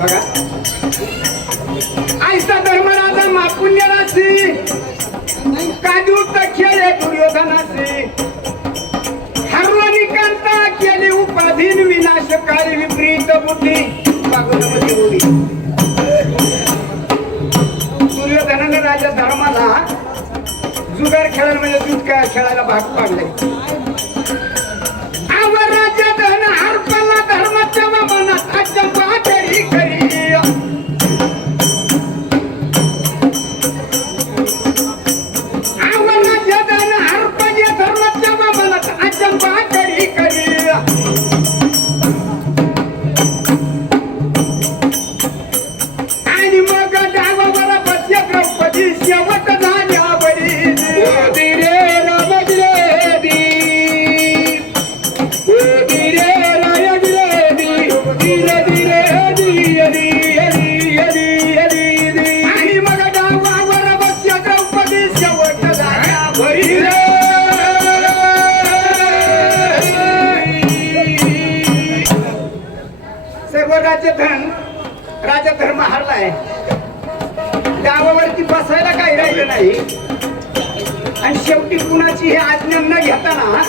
बघा ऐसा धर्मराजा मापुण्यराशी काजूत खेळे दुर्योधनाशी हरवनिकांता केली उपाधीन विनाशकारी विपरीत बुद्धी भागवतामध्ये होती. दुर्योधनाने राजा धर्माला जुगार खेळायला म्हणजे दूध काय खेळायला भाग पाडले. आवर राजा धन हरपला धर्माच्या मनात अचंबा तरी करी. आवर राजा धन हरपले धर्माच्या मनात अचंबा तरी करी. आणि मग डावावर बसल्या द्रौपदी शेवट झाल्या बरी. राजा धर्म हारलाय. डावावरती बसायला काही राहिलं नाही आणि शेवटी कुणाची हे आज्ञा न घेताना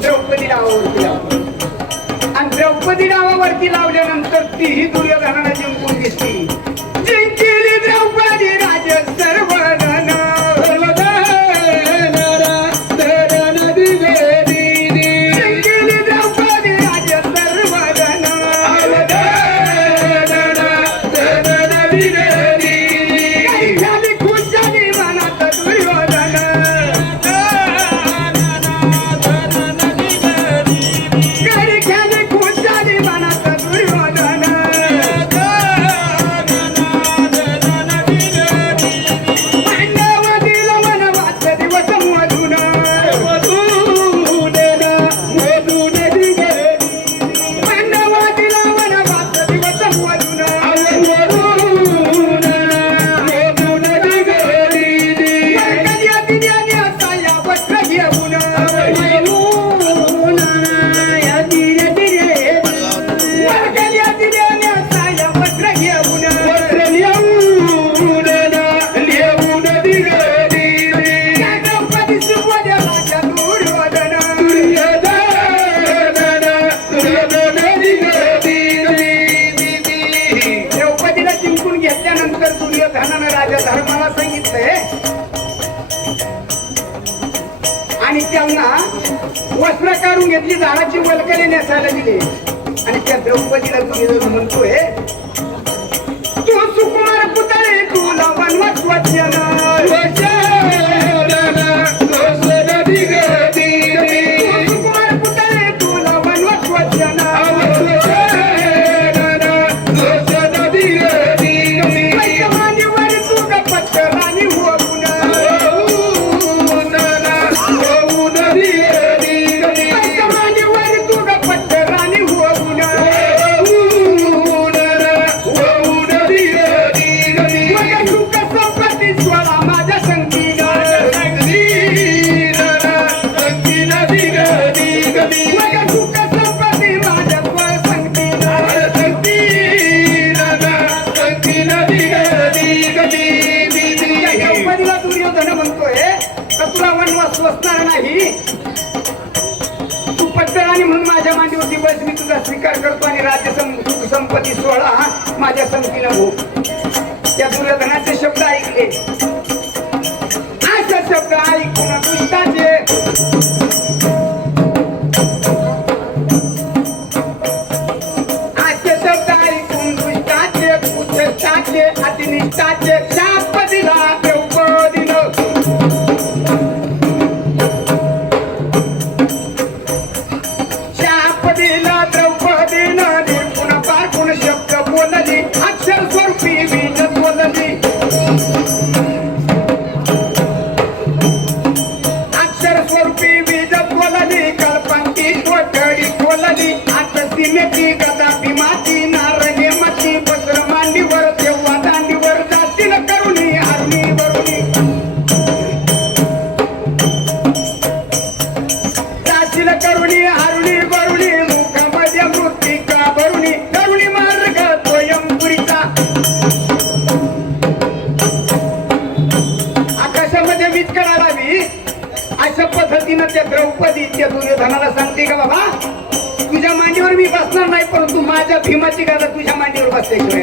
द्रौपदी डावावरती लावली आणि द्रौपदी डावावरती लावल्यानंतर तीही दुर्योधनाला जिंकून घेतली. जिंकली द्रौपदी राज सर्वधन धर्माला सांगितलंय आणि त्यांना वस्त्र काढून घेतली, झाडाची वलकली नेसायला दिली आणि त्या द्रौपदीला म्हणतोय तू सुकुमार पुतळे तुला वनवास वचन सुकुमार पुतळे तुला वनवास वचन स्वस्तार नाही. तू पट्टराणी म्हणून माझ्या मांडीवरती बस, मी तुझा स्वीकार करतो आणि राज्य संपत्ती 16 माझ्या संगतीनं हो. त्या दुर्योधनाचे शब्द ऐकले. असे शब्द ऐकून दुष्टाचे असे शब्द ऐकून दुष्टाचे पुष्टाचे अतिनिष्ठाचे शाप दिला द्रौपदीनं. अक्षर स्वरूपी बीज बोलली. अक्षर स्वरूपी बीज बोलली. कल्पंती कोठडी बोलली. आता सिमेची गदा भीमाची नारणे मती बसर मांडीवर तेव्हा दांडीवर जातील करुणी हरणी त्या द्रौपदी त्या दुर्योधनाला सांगते का बाबा तुझ्या मांडीवर मी बसणार नाही, परंतु माझ्या भीमाची गादा तुझ्या मांडीवर बसल्याशिवाय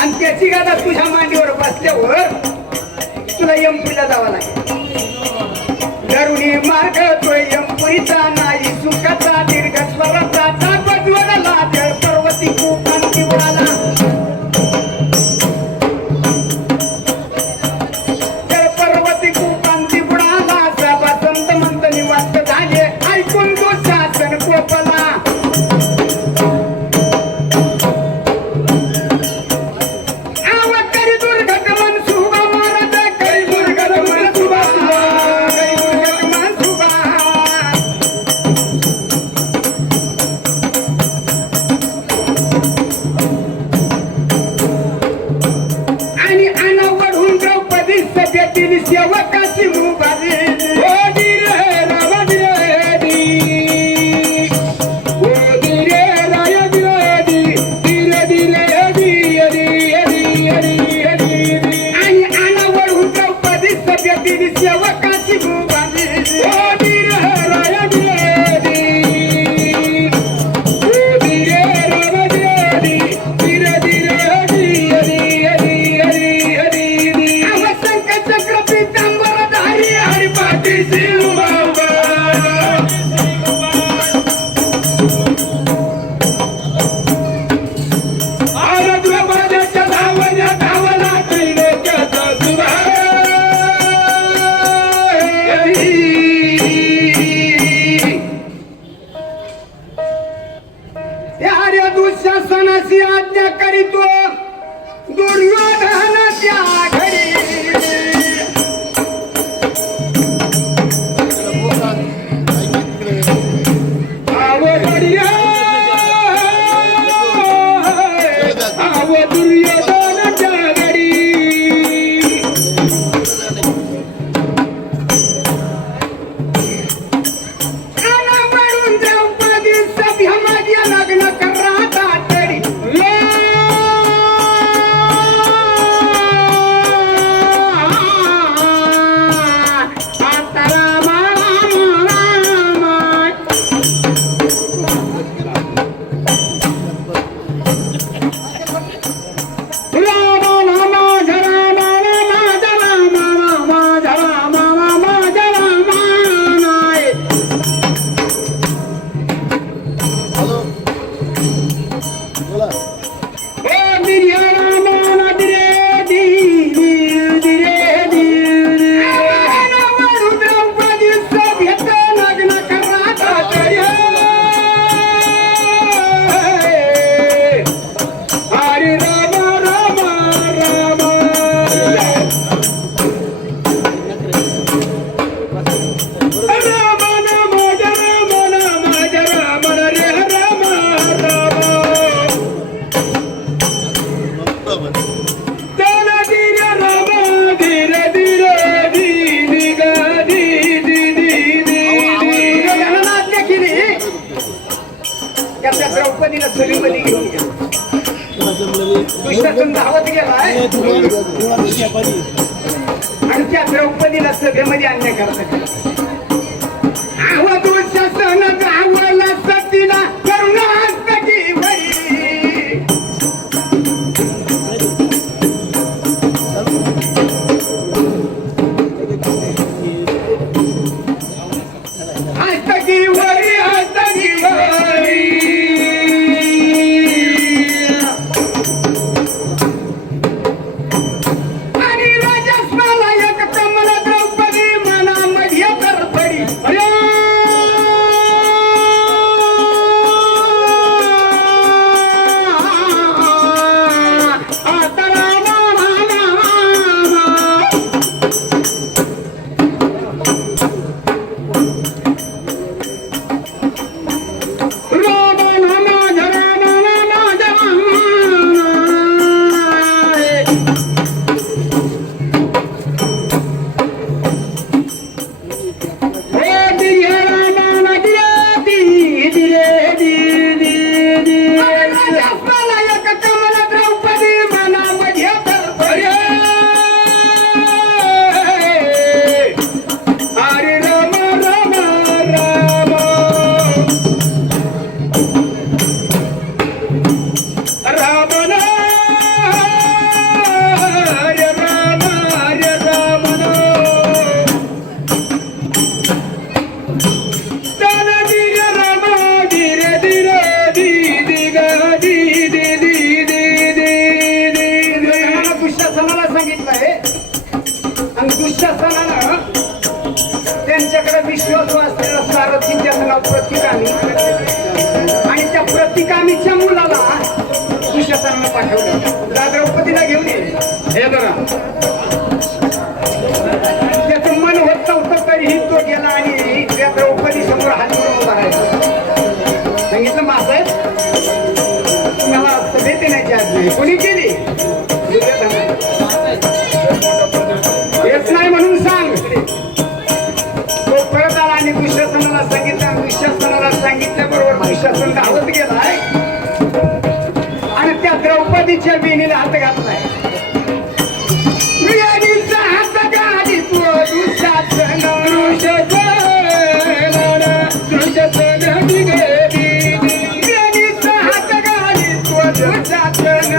आणि त्याची गादा तुझ्या मांडीवर बसल्यावर तुला यमपुरीला जावं लागेल. गरुडी मार्ग तो यमपुरीचा नाही सुखाचा दीर्घ स्वराचा बजवला जळ पर्वती कोकण उडाला. जळ पर्वती कोकण बुडाला सभा संत मंत निवास झाले ऐकून तो शासन कोपला. सेवकाची मुबारी आणि अनावरून द्रौपदी सभ्यतीने सेवकाची मुबारी दुःशासनाची आज्ञा करीतो दुर्योधनाच्या घरी. दुर्योधनाच्या घरी म्हणून द्रौपदी सभ्यामध्ये लग्न करा तरी द्रौपदीला सभेमध्ये घेऊन गेला. दुष्टासन धावत गेलाय आणि त्या द्रौपदीला सभेमध्ये अन्याय करतात. दुःशासन धावला सतीला करुणा हस्तकी वरी. हस्तकी वरी हस्तकी वरी दुःशासनानं पाठवलं जा द्रौपदीला घेऊन ये. हे बघा त्याचं मन होत नव्हतं तरीही तो गेला आणि त्या द्रौपदी समोर हात जोडून उभा राहिला. सांगितलं मासाहेब तुम्हाला सभेत येण्याची आज नाही. कोणी केली? येत नाही म्हणून सांग. तो परत आला आणि दुःशासनाला सांगितलं. दुःशासनाला सांगितल्याबरोबर दुःशासन धावत गेलाय आणि त्या द्रौपदीच्या वेणीला हात घातलाय. वेणीचा हात गाडी तो दुःशासन दुःशासन वेणीचा हात गाडी तो दुःशासन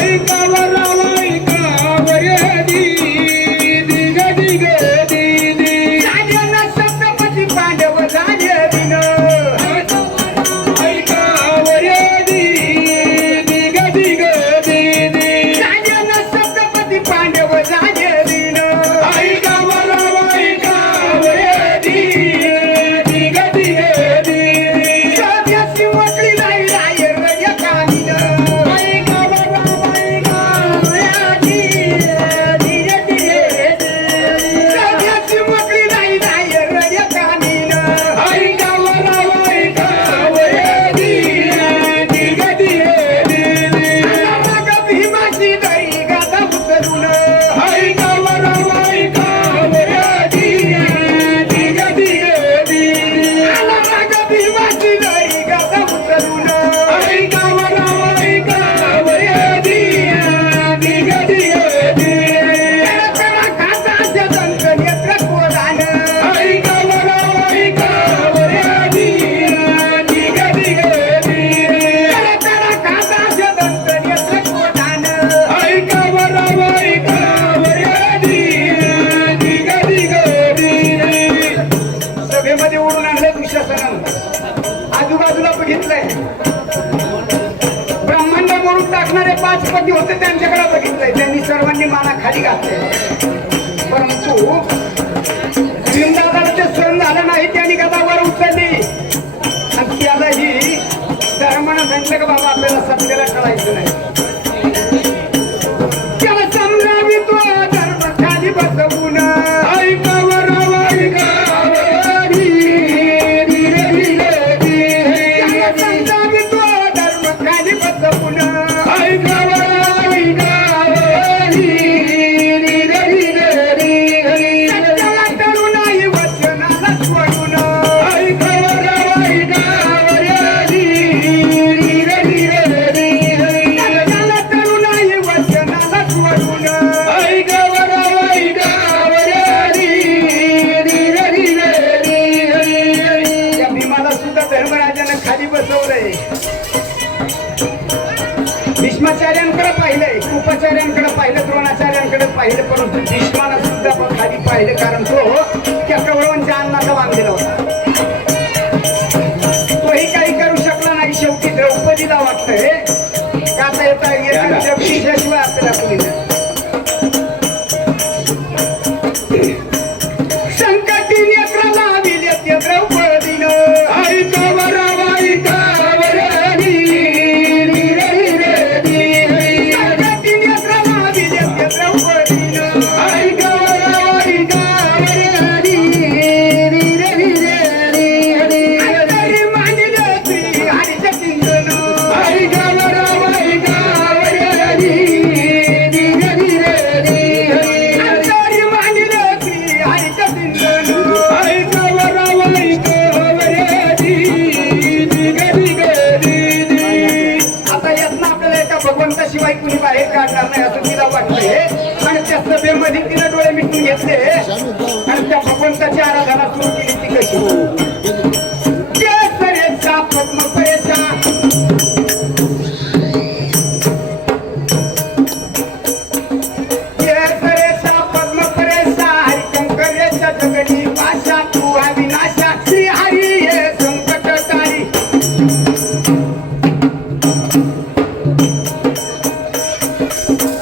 ऐकावर सप्तपती पांडव झाले दिन सप्तपती पांडव झाले दिन सध्याची मोकळी नाही राय रय कामीन सध्याची मोकळी नाही राय रय कामीन मग भीमाची दरी गादा उतरून मग भीमाची दरी गादा उतरून खाताच्या दंत नेत्र कोदान खाताच्या दंत नेत्र कोदान सभेमध्ये ओढून आणलं दुःशासनानं. आजूबाजूला बघितलंय. ब्रह्मांड मोडून टाकणारे 5 पती होते त्यांच्याकडे बघितलंय. त्यांनी सर्वांनी माना खाली घातले. परंतु भीमदादाला ते सहन झालं नाही. त्यांनी गदावर उचलली आणि त्यालाही धर्मानं सांगितलं का बाबा आपल्याला सत्याला कळायचं नाही. त्याला समजावी तो धर्म खाली बसवून समजावी तो धर्म खाली बसवून सत्याला टळू नाही वचनाला सोडून सत्याला टळू नाही वचनाला सोडून त्या भीमाला सुद्धा धर्मराजानं खाली बसवलंय. भीष्माचार्यांकडे पाहिलंय, कृपाचार्यांकडे पाहिलं, द्रोणाचार्यांकडे पाहिलं, परंतु भीष्माला सुद्धा खाली पाहिलं. कारण तो त्या कौरवांच्या अन्नाचा बांधलेला होता. तोही काही करू शकला नाही. शेवटी द्रौपदीला वाटतंय का आता येता शिवाय आपल्याला कुणी नाही. संकटी नेत्र लाविले ते द्रौपदीनं संकटी नेत्र लाविले ते द्रौपदीनं अंतरी मांडले श्री हरीचे चिंतन अंतरी मांडले श्री हरीचे चिंतन आता यातनं आपल्याला एका भगवंताशिवाय कुणी बाहेर काढणार नाही असं तिला वाटतंय. आणि त्या सभेमध्ये तिने डोळे मिटून घेतले आणि त्या भगवंताची आराधना सुरू केली. ती कशी केसरेचा पद्मपरेचा केसरेचा पद्मपरेचा हरिशंकरेचा जगनी भाषा तू अविनाशा श्री हरी हे संकटकारी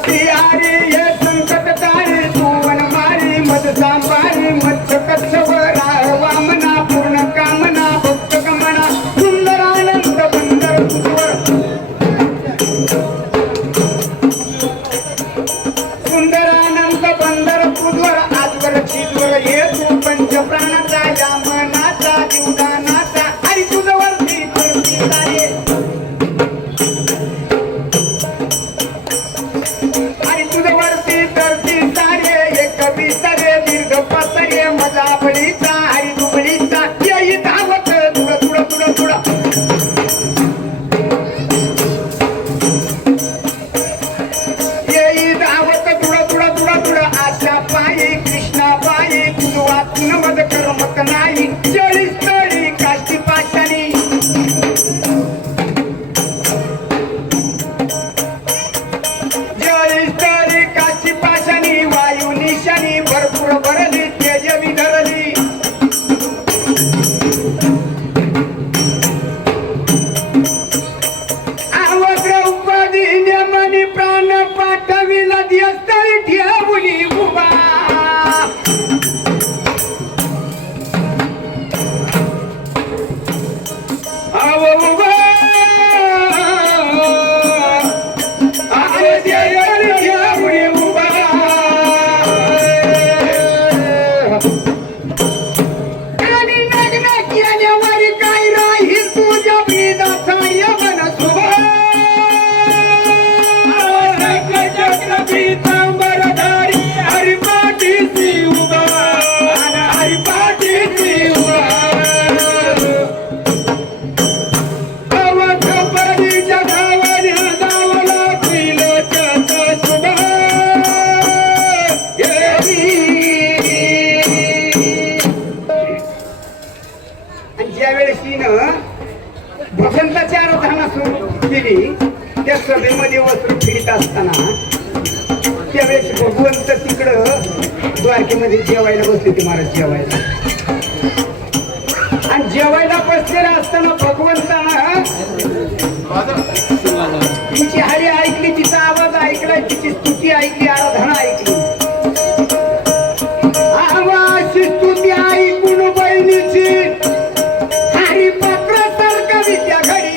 श्री हरी हे संकटकारी तू वनमारी मद सांबारी मत्स्य कच्छवर वामना पूर्ण केली. त्या सभेमध्ये वस्त्र फिरत असताना त्यावेळेस भगवंत तिकडं द्वारकेमध्ये जेवायला बसले ते महाराज जेवायला. आणि जेवायला बसलेला असताना भगवंतानं तिची हरी ऐकली, तिचा आवाज ऐकलाय, तिची स्तुती ऐकली, आराधना ऐकली. आवाज स्तुती ऐकून बहिणीची हरिपत्र सारखं विद्या घडी.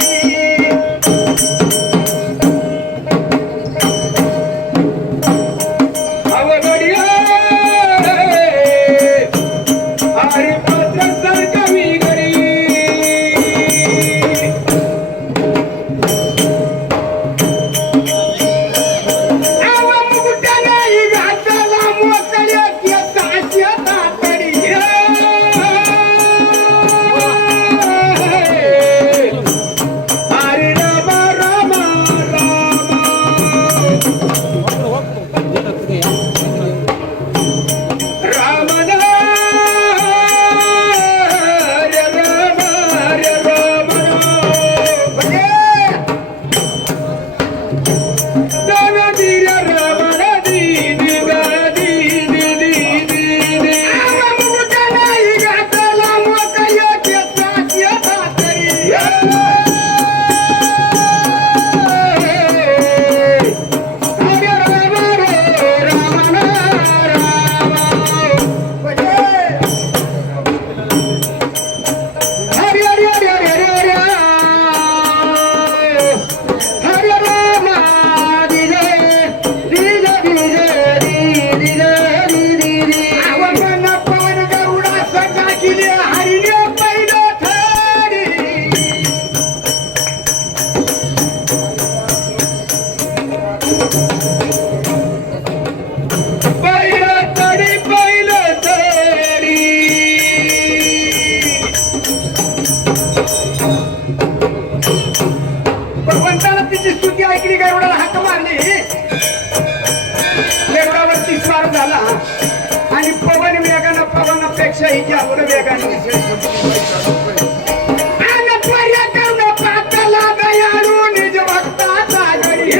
भगवंतानं तिची स्तुती ऐकली, गरुडाला हाक मारली, गरुडावरती स्वार झाला आणि पवन वेगानं पवनापेक्षाही जास्त वेगाने निज भक्ताचा घडी.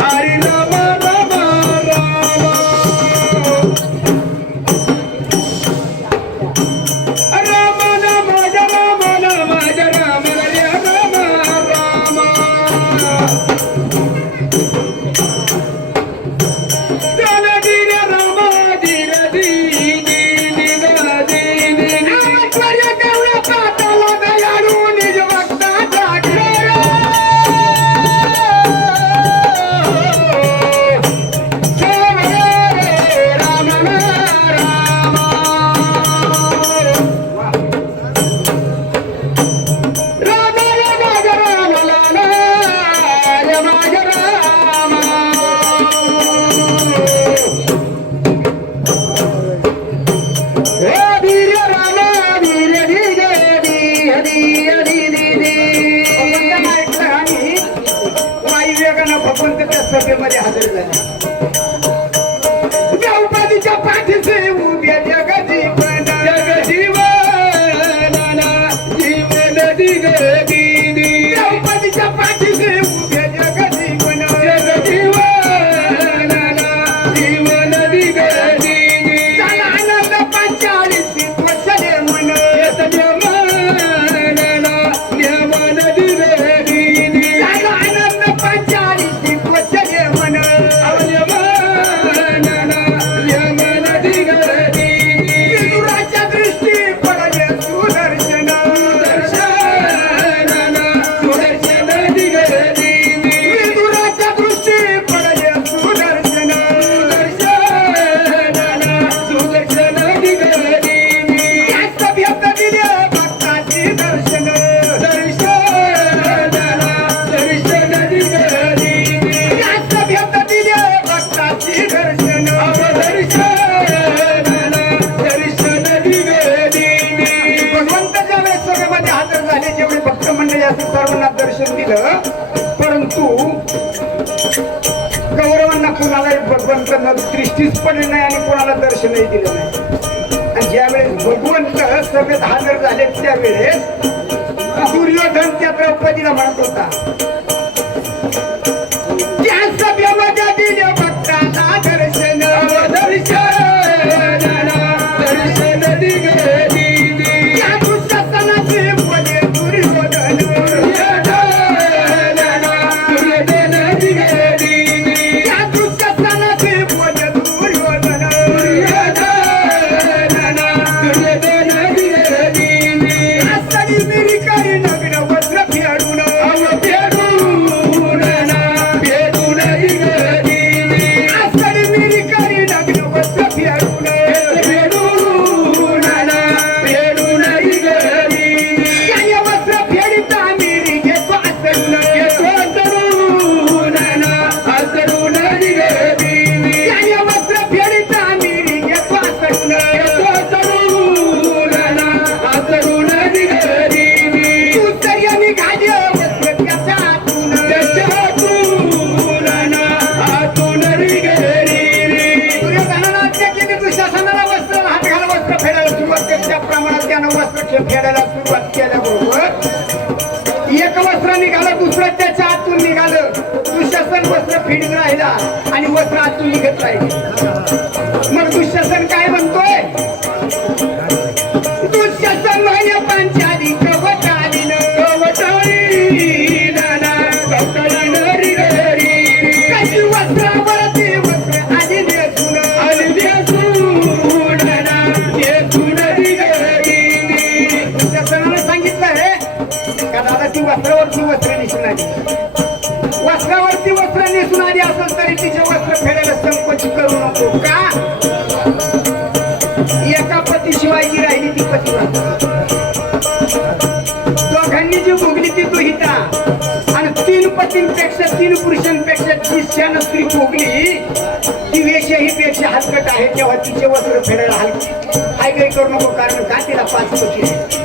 हरी राम राम भगवंत त्या सभेमध्ये हजर झाले. द्रौपदीच्या पाठीचे उभे जगजीवन द्रौपदीच्या पाठीचे उभे जगजीवन आनंद 45 वर्षाने मन आनंद 45 वर्षाने मन विदुराच्या दृष्टी पडले सुदर्शन विदुराच्या दृष्टी पडले सुदर्शन जास्त व्यक्त दिले भक्ताची दर्शन जास्त व्यक्त दिले भक्ताची दर्शन भगवंताच्या वेळेस सभेमध्ये हजर झाले जेवढे भक्त मंडळी असं सर्वांना दर्शन दिलं, परंतु कौरवांना कुणालाही भगवंतांना दृष्टीच पडली नाही आणि कोणाला दर्शनही दिलं नाही. आणि ज्यावेळेस भगवंत समेत हजर झाले त्यावेळेस दुर्योधन त्या द्रौपदीला म्हणत होता, त्या सभेमध्ये दिले भक्तांना दर्शन त्या दुःशासनाचे बोले दुर्योधन फेडायला सुरुवात केल्याबरोबर एक वस्त्र निघालं, दुसरं त्याच्या आतून निघालं. दुःशासन वस्त्र फिडून राहिला आणि वस्त्र आतून निघत राहिले. मग दुःशासन काय म्हणतोय, दुःशासन म्हणे पांचाली कवटाली कशी वस्त्रावरती वस्त्र आली नेसून वस्त्रावरती वस्त्र नेसून आली. वस्त्रावरती वस्त्र नेसून आली असेल तरी तिचे वस्त्र फेडायला संकोच करू नको का? एका पतीशिवाय जी राहिली ती पतिव्रता. दोघांनी जी भोगली ती दुहिता आणि 3 पतींपेक्षा 3 पुरुषांपेक्षा तिसऱ्यानं स्त्री भोगली ती वेश्याही पेक्षा हलकट आहे. तेव्हा तिचे वस्त्र फेडायला हलकी काय काही करू नको, कारण का तिला 5 पती आहे.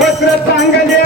वस्त्र चांगले